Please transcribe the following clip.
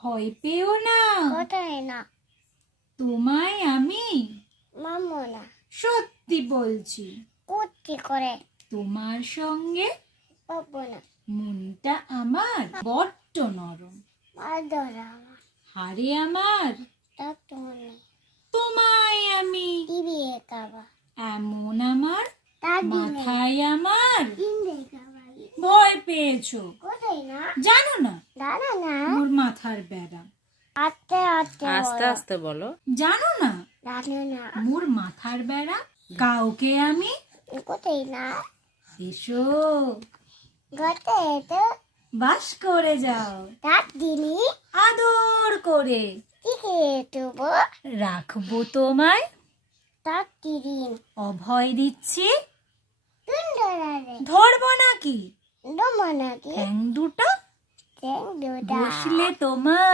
ভয় পেও না, কোথায় না, তোমায় আমি মামু না, সত্যি বলছি, কুর্তি করে তোমার সঙ্গে পাবো না, মনটা আমার বড্ড নরম, আদরা হারে আমার ডাক্তার মনে তোমায় আমি টিভি খাবা এমন আমার দাদি নেই মাথায় আমার কিনবে খাবা ভয় পেয়েছো, কোথায় না, জানো না দাদা না, মোর মাথার বেড়া, আস্তে আস্তে আস্তে আস্তে বলো। জানো না দাদা না, মোর মাথার বেড়া, কাউকে আমি কোথায় না, এসো কোথায় তো বাস করে যাও, দাদিনি আদর করে টিকে দেবো, রাখবো তোমায়, দাদিন অভয় দিচ্ছি, সুন্দরারে ধরবো নাকি দমনাকে ঠ্যাং দুটো ঠ্যাং দুটা বসলে তোমার